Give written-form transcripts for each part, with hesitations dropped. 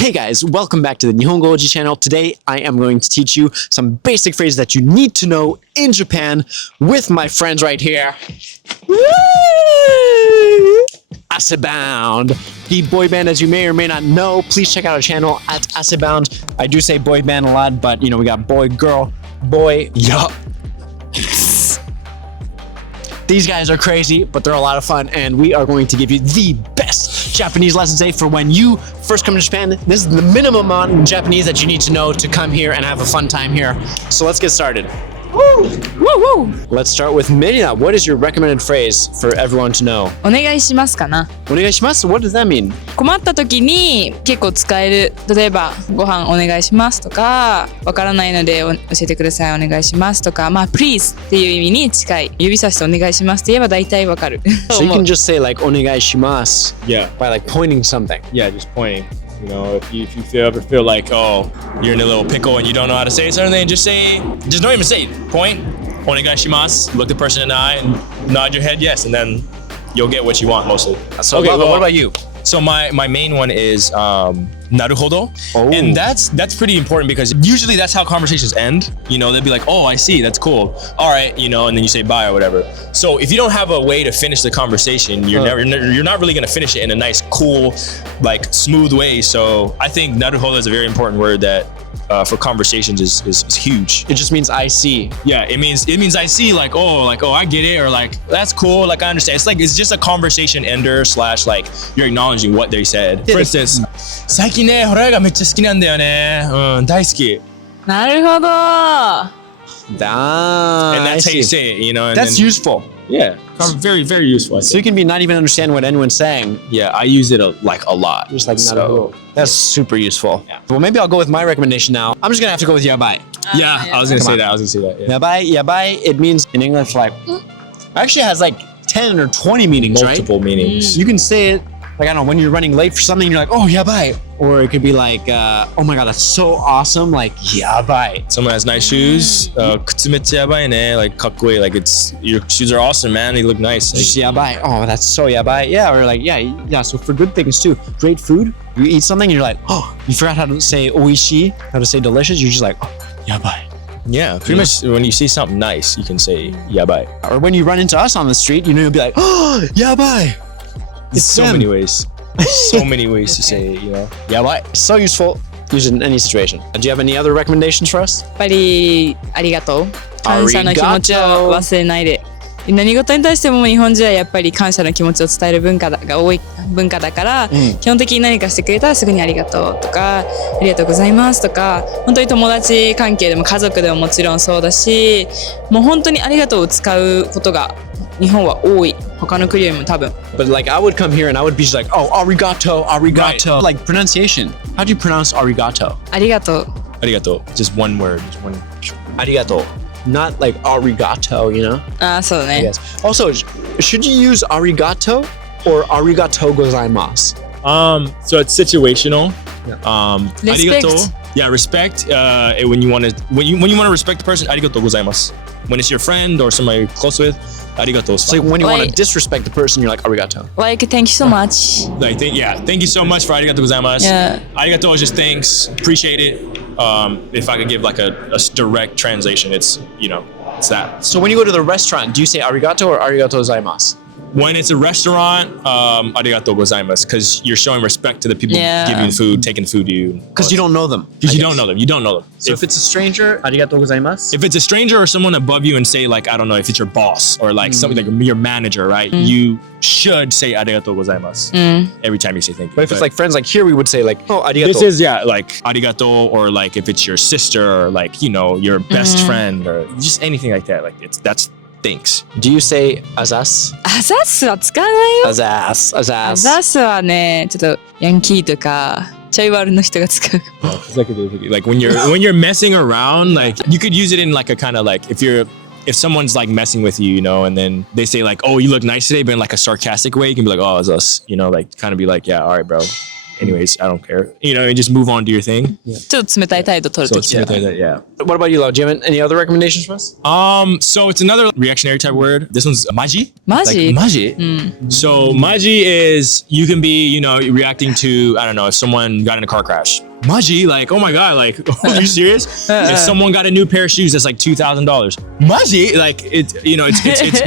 Hey guys, welcome back to the Nihongo Oji channel. Today I am going to teach you some basic phrases that you need to know in Japan with my friends right here. Asebound. The boy band, as you may or may not know, please check out our channel at Asebound. I do say boy band a lot, but we got boy, girl, boy, yup. These guys are crazy, but they're a lot of fun, and we are going to give you the best Japanese lesson today for when you first come to Japan. This is the minimum amount of Japanese that you need to know to come here and have a fun time here. So let's get started. Woo! Woo woo! Let's start with Mirina. What is your recommended phrase for everyone to know? お願いしますかな。お願いします What does that mean? 困った時に結構使える。例えばご飯お願いしますとか、わからないので教えてくださいお願いしますとか、please っていう意味に近い。指さしてお願いしますって言えば大体わかる。So you can just say like お願いします Yeah. by like pointing something. Yeah, just pointing. You know, if you ever feel like, oh, you're in a little pickle and you don't know how to say something, just don't even say it. Point, onegaishimasu, look the person in the eye and nod your head yes, and then you'll get what you want mostly. So okay, what about you? So my main one is naruhodo. Oh. And that's pretty important because usually that's how conversations end. You know, they'll be like, oh, I see, that's cool. All right, and then you say bye or whatever. So if you don't have a way to finish the conversation, you're not really gonna finish it in a nice, cool, like smooth way. So I think naruhodo is a very important word that for conversations is huge. It just means I see. Yeah, it means I see like oh I get it, or like that's cool, like I understand. It's just a conversation ender / like you're acknowledging what they said. For instance, 最近ねホラー映画めっちゃ好きなんだよね。大好き。なるほど。And that's how you say it, and That's then, useful. Yeah, very very useful. I So you think. can not even understand what anyone's saying. Yeah, I use it a lot. Just like so, naruhodo. That's super useful. Yeah. Well, maybe I'll go with my recommendation now. I'm just gonna have to go with yabai. Yeah, I was gonna Come say on. that. Yeah. Yabai, it means in English like actually has like 10 or 20 meanings, Multiple meanings. right? You can say it like I don't know when you're running late for something, you're like, oh yabai, or it could be like, oh my god, that's so awesome, like yabai. Someone has nice shoes. 靴めっちゃやばいね. Like かっこいい. Like your shoes are awesome, man. They look nice. Just yabai. Oh, that's so yabai. Yeah, or like yeah. So for good things too, great food. You eat something, and you're like, oh, you forgot how to say oishi, how to say delicious. You're just like, oh, yabai. Yeah, pretty much when you see something nice, you can say yabai. Or when you run into us on the street, you'll be like, oh, yabai. It's so them. many ways. So many ways to say it, Yabai. So useful. Use it in any situation. Do you have any other recommendations for us? やっぱりありがとう。感謝の気持ちを忘れないで。何事に対しても日本人はやっぱり感謝の気持ちを伝える文化が多い文化だから、基本的に何かしてくれたらすぐにありがとうとかありがとうございますとか、本当に友達関係でも家族でももちろんそうだし、もう本当にありがとうを使うことが日本は多い。他の国よりも多分。But like I would come here and I would be just like, oh, arigato. Right. Like pronunciation. How do you pronounce arigato? ありがとう。arigato. Just one word. Just one. Arigato. Not like arigato, ああ、そうね。Yes. Also, should you use arigato or arigato gozaimasu? So it's situational. Respect. Arigato. Yeah, respect. When you want to respect the person, arigato gozaimasu. When it's your friend or somebody you're close with, arigato is So fine. when you want to Like- disrespect the person, you're like arigato. Like, thank you so much. Thank you so much for arigato gozaimasu. Yeah. Arigato is just thanks, appreciate it. If I could give like a direct translation, it's that. So when you go to the restaurant, do you say arigato or arigato gozaimasu? When it's a restaurant, arigato gozaimasu, because you're showing respect to the people giving you food, taking food to you. Because you don't know them. Because you don't know them. You don't know them. So if it's a stranger, arigato gozaimasu. If it's a stranger or someone above you and say like, I don't know, if it's your boss or like something like your manager, right? You should say arigato gozaimasu every time you say thank you. But if it's like friends, like here we would say like, oh, arigato. this is like arigato, or like if it's your sister or like your best friend or just anything like that. Like that's thanks. Do you say azas? あざっすは使わないよ。 Azas. あざっすはね、ちょっとヤンキーとかちょい悪の人が使う。 Like when you're messing around, like you could use it in like a kind of like if someone's like messing with you, and then they say like, oh, you look nice today, but in like a sarcastic way, you can be like, oh, it's us, like kind of be like, yeah, all right, bro. anyways, I don't care. You know, and just move on to your thing. ちょっと冷たい態度取る So ときは。 yeah. What about you, Lau? Do you have any other recommendations for us? So it's another reactionary type word. This one's maji. Maji? Like, maji. So maji is you can be, you know, reacting to, I don't know, if someone got in a car crash. Maji, like, oh my god, like, are you serious? If someone got a new pair of shoes that's like $2,000. Maji, like, it's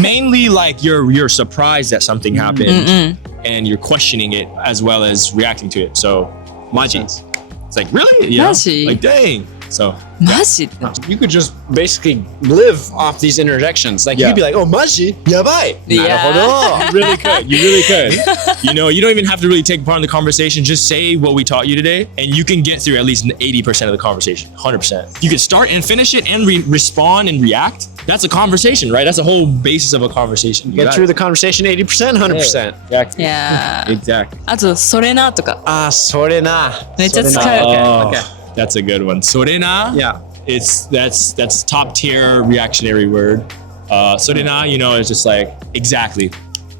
mainly like you're surprised that something happened and you're questioning it as well as reacting to it. So maji. It's like, really? You know? Maji? Like, dang. So マジ You could just basically live off these interjections. Like, you could be like, oh, maji, yabai. Yeah. you really could. You really could. You know, you don't even have to really take part in the conversation. Just say what we taught you today, and you can get through at least 80% of the conversation. 100%. You can start and finish it and respond and react. That's a conversation, right? That's the whole basis of a conversation. You Get got through it. the conversation 80%, 100%. Exactly. いやー Exactly. あと、それなとか。 Ah, それな。めっちゃ使う。 Oh, Okay. that's a good one. Sorena. Yeah. That's top tier reactionary word. Sorena, you know, it's just like exactly.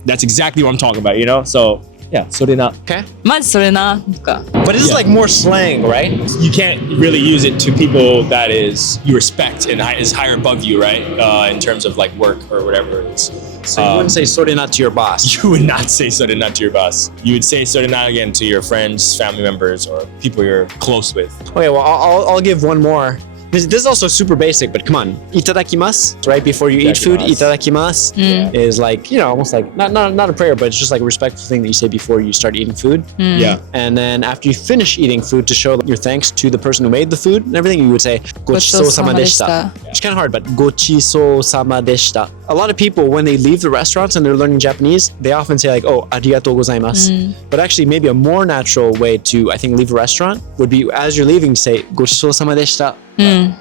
That's exactly what I'm talking about, you know? So yeah, sorena. Okay. マジそれなとか。 But this is like more slang, right? You can't really use it to people that is you respect and is higher above you, right? In terms of like work or whatever it is. So you wouldn't say それな to your boss. You would not say sorena to your boss. You would say sorena again to your friends, family members, or people you're close with. Okay, well, I'll give one more. This is also super basic, but come on. Itadakimasu, right before you eat food. Itadakimasu is like, you know, almost like not a prayer, but it's just like a respectful thing that you say before you start eating food. Yeah. And then after you finish eating food, to show your thanks to the person who made the food and everything, you would say ごちそうさまでした. It's kind of hard, but ごちそうさまでした. A lot of people, when they leave the restaurants and they're learning Japanese, they often say like, oh, ありがとうございます. But actually, maybe a more natural way to, I think, leave a restaurant would be as you're leaving, say ごちそうさまでした.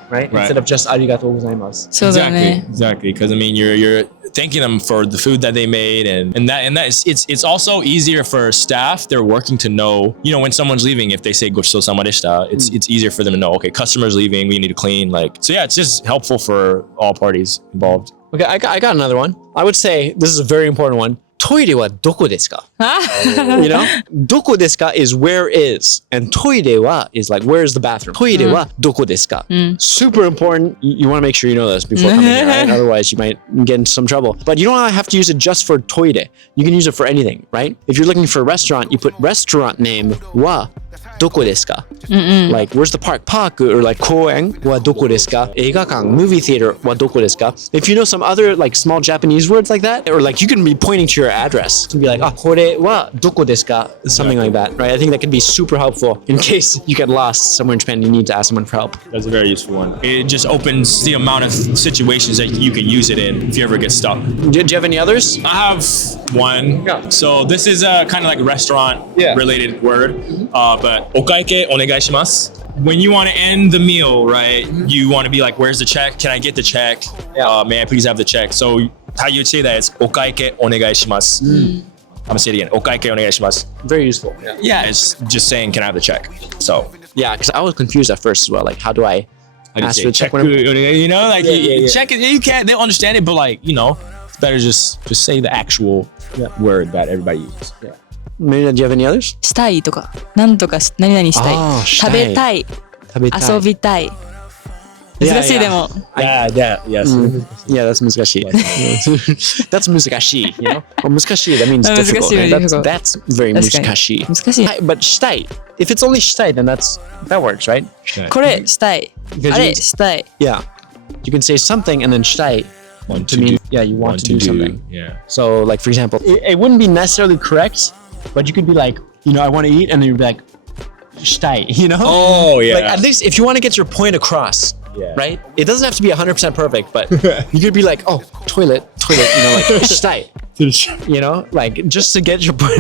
Right? Instead of just ありがとうございます. そうだね。 Exactly. Because I mean, you're thanking them for the food that they made, and that is it's also easier for staff. They're working to know, you know, when someone's leaving, if they say ごちそうさまでした, it's easier for them to know. Okay, customers leaving, we need to clean. Like, so yeah, it's just helpful for all parties involved. Okay, I got another one. I would say this is a very important one. トイレはどこですか? You know? どこですか is where is. And トイレは is like where is the bathroom. トイレはどこですか? Super important. You want to make sure you know this before coming here, right? Otherwise you might get into some trouble. But you don't have to use it just for トイレ. You can use it for anything, right? If you're looking for a restaurant, you put restaurant name はどこですか? Like, where's the park? Park or like 公園はどこですか? 映画館 movie theater はどこですか? If you know some other like small Japanese words like that, or like you can be pointing to your address and be like, あ、これはどこですか? Something like that, right? I think that could be super helpful in case you get lost somewhere in Japan and you need to ask someone for help. That's a very useful one. It just opens the amount of situations that you can use it in if you ever get stuck. Do you have any others? I have one. Yeah. So this is a kind of like restaurant related word, but お会計お願いします. When you want to end the meal, right? You want to be like, where's the check? Can I get the check? May I please have the check? So how you would say that is お会計お願いします. I'm gonna say it again. お会計お願いします. Very useful. Yeah, it's just saying, can I have the check? So Yeah, because I was confused at first as well. Like, how do I ask for the check? You know, like check it. You can't. They'll understand it, but like, you know, it's better just say the actual word that everybody uses. Marina, do you have any others? したいとか、なんとか何々したい。したい。食べたい。食べたい。遊びたい。難しいでも。Yeah, yes. Yeah, that's 難しい. That's 難しい, you know? Well, 難しい, that means difficult. Right? That's very 難しい. 難しい。But したい. If it's only したい, then that works, right? これしたい。あれしたい。Yeah. You can say something and then したい to mean, yeah, you want to do something. Yeah. So, like, for example, it wouldn't be necessarily correct, but you could be like, you know, I want to eat, and then you'd be like, したい, you know? Oh, yeah. Like, at least if you want to get your point across, right? It doesn't have to be 100% perfect, but you could be like, oh, toilet, you know, like, したい. You know, like just to get your point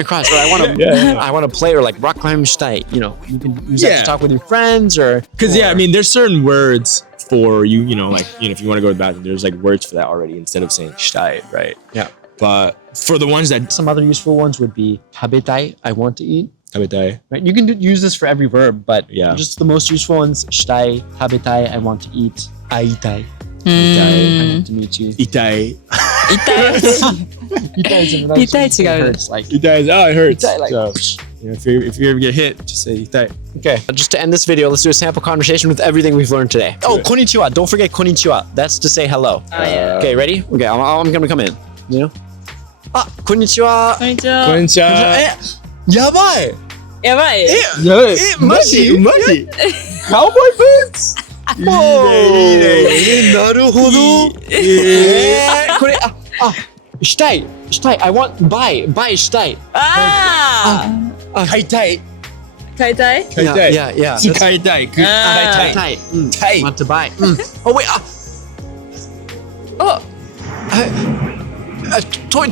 across. Or I want to play, or like rock climb したい. You know, you can use that to talk with your friends, or because I mean, there's certain words for you know, like, you know, if you want to go to the bathroom, there's like words for that already instead of saying したい, right? Yeah. But for the ones that some other useful ones would be 食べたい, I want to eat. 食べたい. Right? You can use this for every verb, but just the most useful ones: したい, 食べたい, I want to eat, 会いたい. I want to meet you. 痛い.痛い違う。 hurts like. It does. Oh, it hurts. Like- So, if you ever get hit, just say itai. Okay. Just to end this video, let's do a sample conversation with everything we've learned today. Oh, konnichiwa. Don't forget konnichiwa. That's to say hello. yeah. Okay, ready? Okay, I'm gonna come in. You know? Ah, konnichiwa. こんにちは。 Konnichiwa. やばい。やばい。マジ Cowboy boots? いいね。なるほど。これ、したい。I want buy したい。ああ。買いたい。買いたい？買いたい。 Yeah. 使いたい。買いたい。たい。たい。 Want to buy. Oh wait.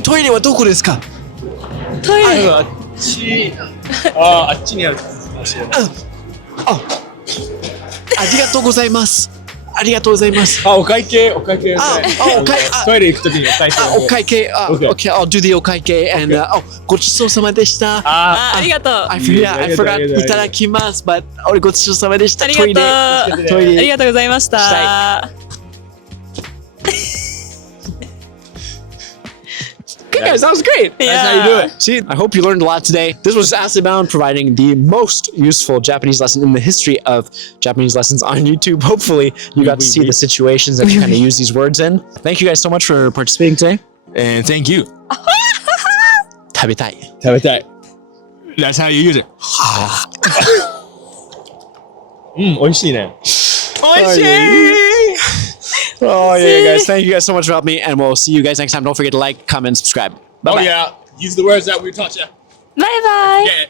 トイレはどこですか？トイレ。あっちにある。ありがとうございます。ありがとうございます。お会計。お会計。トイレ行くときにお会計。お会計。Okay, I'll do the お会計 and ごちそうさまでした。ありがとう。I forgot いただきます。But 俺ごちそうさまでした。ありがとう。トイレ。ありがとうございました。Okay, guys, that was great. Yeah. That's how you do it. See, I hope you learned a lot today. This was Acid-Bound providing the most useful Japanese lesson in the history of Japanese lessons on YouTube. Hopefully, you got to see the situations that you kind of use these words in. Thank you guys so much for participating today. And thank you. 食べたい。食べたい。That's how you use it. 美味しいね。美味しい! Oh, yeah, guys. Thank you guys so much for helping me, and we'll see you guys next time. Don't forget to like, comment, and subscribe. Bye-bye. Oh yeah. Use the words that we taught you. バイバイ。Get it.